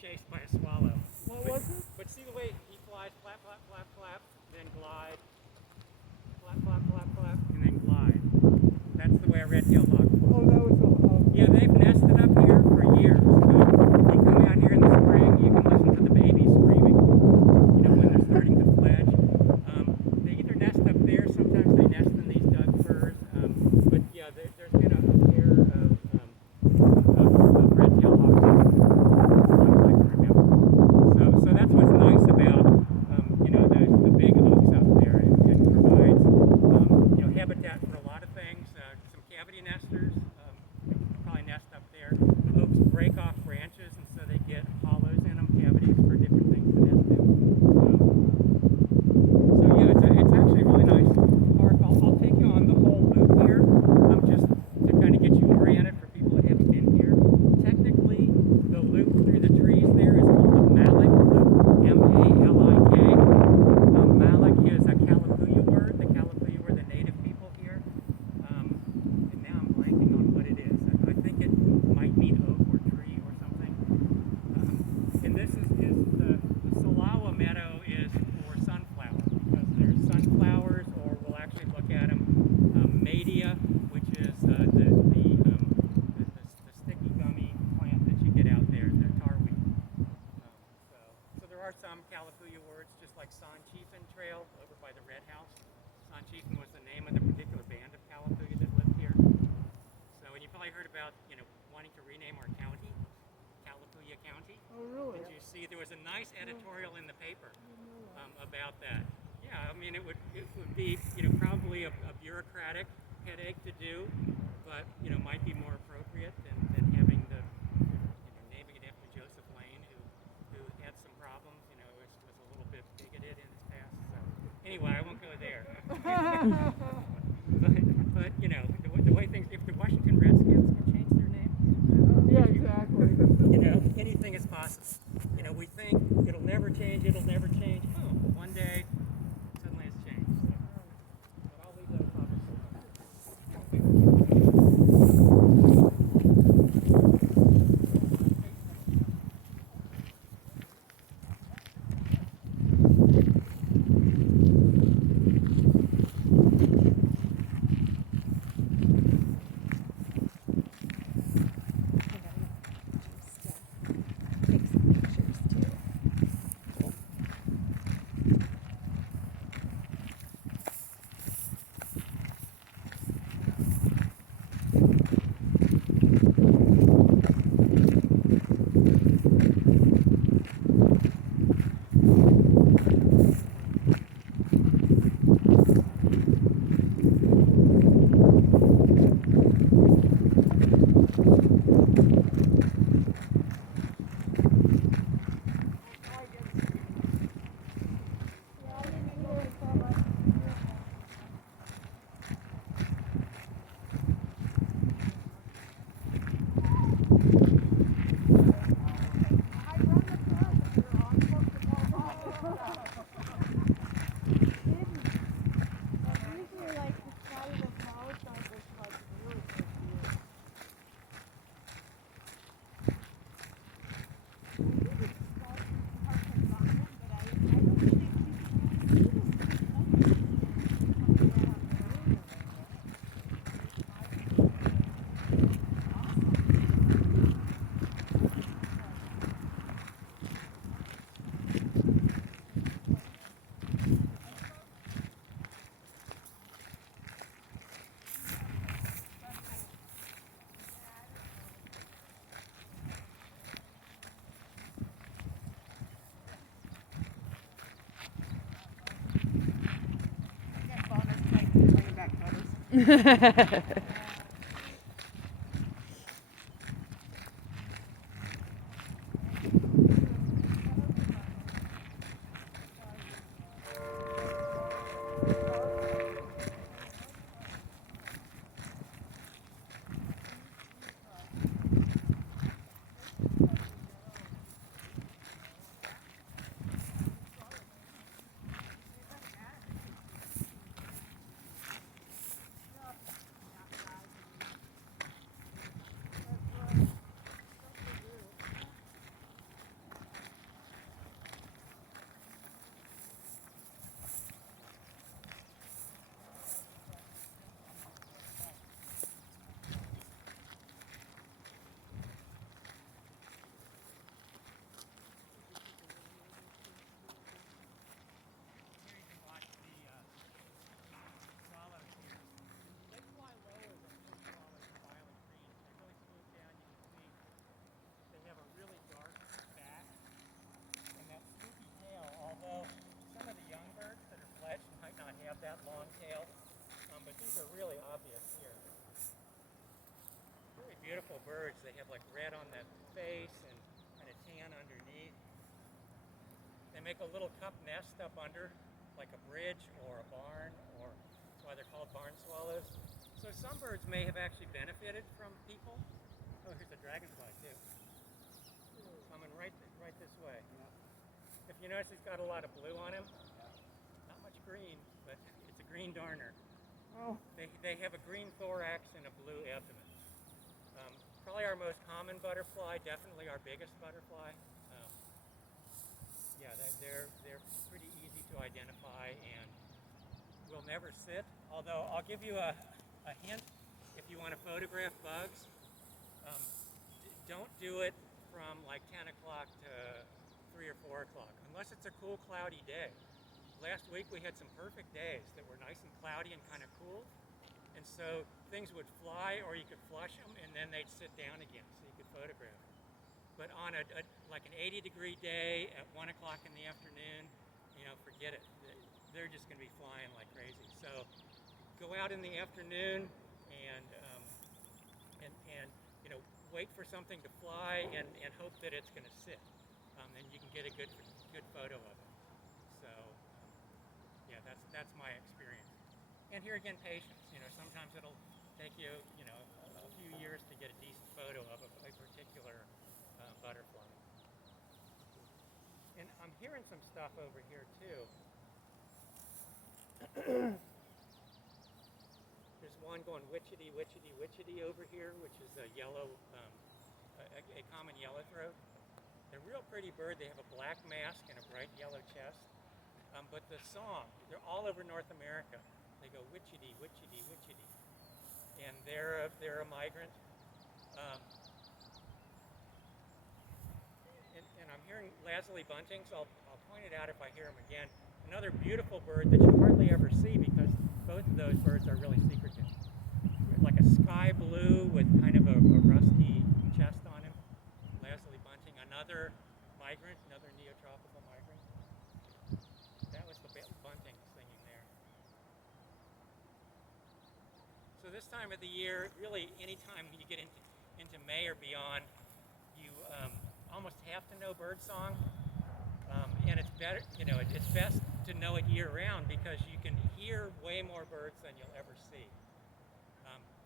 chased by a swallow. What was it? But see the way he flies, flap, flap, flap, flap, then glide, flap, flap, flap, flap, and then glide. That's the way a red-tailed hawk. Oh, that was a... Yeah, they've nested up here for years. You come out here in the spring, you can listen to the babies screaming, you know, when they're starting to fledge. They either nest up there, sometimes they nest in these Doug firs, but yeah, there's been a pair of red-tailed hawks up here, as long as I can remember. So that's what's nice about, you know, the big oaks up there. It provides, you know, habitat for a lot of things, some cavity nesters. Probably nest up there. Oaks break off branches, and so they get hollows in them, cavities for different things to nest in. So yeah, it's actually a really nice park. I'll take you on the whole loop here, just to kind of get you oriented for people that haven't been here. Technically, the loop through the trees there is called the Malik Loop, M-A-L-I-K. Malik is a Kalapuya word. The Kalapuya were the native people here. And now I'm blanking on what it is. I think it might mean oak or tree or something. And this is the Salawa meadow is for sunflower, because there's sunflowers, or we'll actually look at them, madia, which is the sticky gummy plant that you get out there, the tarweed. So there are some Kalapuya words, just like San Chiefin Trail over by the Red House. San Chiefin was the name of the particular band of Kalapuya that lived here. So, and you probably heard about, you know, wanting to rename our county, Kalapuya County. Oh, really? Did you see there was a nice editorial in the paper about that? Yeah, I mean it would be, you know, probably a bureaucratic headache to do, but you know might be more appropriate than having the, you know, naming it after Joseph Lane, who had some problems, you know, was a little bit bigoted in his past. So anyway, I won't go there. But you know, the way things, if the Washington Redskins can change their name, Yeah, exactly. you know, anything is possible. You know, we think it'll never change, it'll never change. Oh, one day, suddenly it's changed. So, but I'll leave those topics. flat on the face and kind of tan underneath. They make a little cup nest up under, like a bridge or a barn, or that's why they're called barn swallows. So some birds may have actually benefited from people. Oh, here's a dragonfly too. Coming right this way. If you notice, he's got a lot of blue on him. Not much green, but it's a green darner. Oh. They have a green thorax and a blue abdomen. Probably our most common butterfly, definitely our biggest butterfly. Yeah, they're pretty easy to identify and will never sit. Although I'll give you a hint if you want to photograph bugs. Don't do it from like 10 o'clock to 3 or 4 o'clock, unless it's a cool, cloudy day. Last week we had some perfect days that were nice and cloudy and kind of cool, and so things would fly, or you could flush them, and then they'd sit down again, so you could photograph them. But on like an 80-degree day at 1 o'clock in the afternoon, forget it. They're just going to be flying like crazy. So go out in the afternoon and wait for something to fly and hope that it's going to sit. Then you can get a good photo of it. So yeah, that's my experience. And here again, patience. Sometimes it'll take you a few years to get a decent photo of a particular butterfly. And I'm hearing some stuff over here too. There's one going witchety, witchety, witchety over here, which is a yellow, a common yellowthroat. They're a real pretty bird. They have a black mask and a bright yellow chest. But the song, they're all over North America. They go witchety, witchety, witchety. And they're a migrant. And I'm hearing lazuli buntings. I'll point it out if I hear them again. Another beautiful bird that you hardly ever see because both of those birds are really secretive. Like a sky blue with kind of a rusty chest on him. Lazuli bunting, another migrant, another neotropical migrant. That was the bunting singing there. So this time of the year, really any time you get into May or beyond, you almost have to know birdsong. And it's better, it's best to know it year-round because you can hear way more birds than you'll ever see.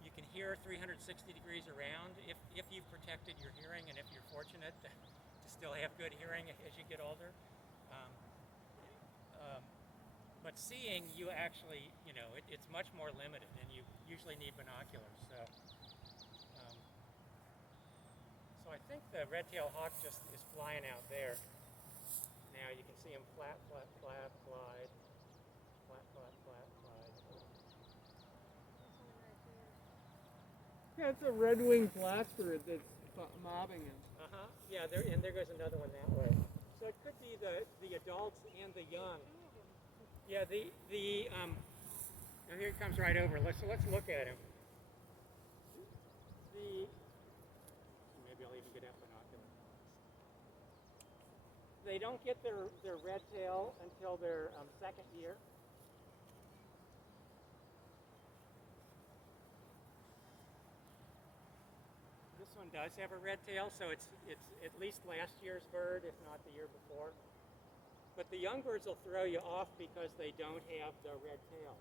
You can hear 360 degrees around if you've protected your hearing and if you're fortunate to still have good hearing as you get older. But seeing, you actually, it's much more limited, and you usually need binoculars. So I think the red-tailed hawk just is flying out there. Now you can see him flat, flat, flat, glide. Flat, flat, flat, glide. Yeah, it's a red-winged blackbird that's mobbing him. Yeah, and there goes another one that way. So it could be the adults and the young. Yeah, now here he comes right over. Let's look at him. Maybe I'll even get out binoculars. They don't get their red tail until their second year. This one does have a red tail, so it's at least last year's bird, if not the year before. But the young birds will throw you off because they don't have the red tail.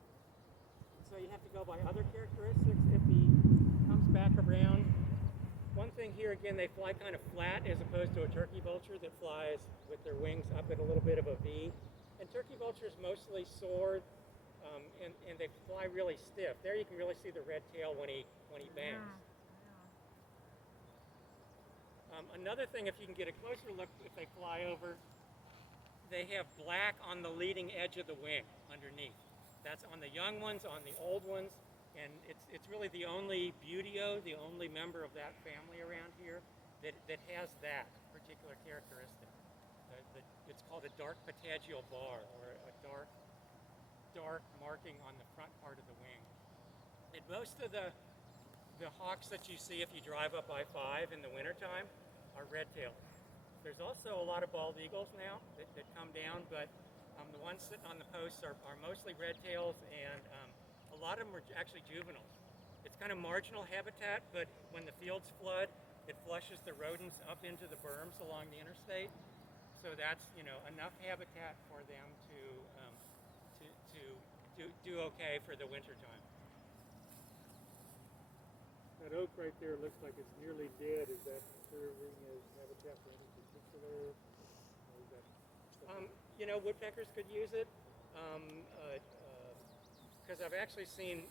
So you have to go by other characteristics. If he comes back around, one thing here again, they fly kind of flat as opposed to a turkey vulture that flies with their wings up at a little bit of a V. And turkey vultures mostly soar, and they fly really stiff. There you can really see the red tail when he bangs. Another thing, if you can get a closer look, if they fly over, they have black on the leading edge of the wing underneath. That's on the young ones, on the old ones, and it's really the only buteo, the only member of that family around here that has that particular characteristic. It's called a dark patagial bar, or a dark marking on the front part of the wing. And most of the hawks that you see if you drive up I-5 in the wintertime are red-tailed. There's also a lot of bald eagles now that come down, but the ones sitting on the posts are mostly red-tails, and a lot of them are actually juveniles. It's kind of marginal habitat, but when the fields flood, it flushes the rodents up into the berms along the interstate. So that's, you know, enough habitat for them to do okay for the winter time. That oak right there looks like it's nearly dead. Is that serving as habitat for any particular? Or is that You know, woodpeckers could use it. Because I've actually seen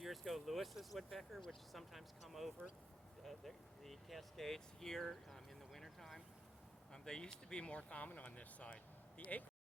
years ago Lewis's woodpecker, which sometimes come over the Cascades here in the wintertime. They used to be more common on this side. The acorn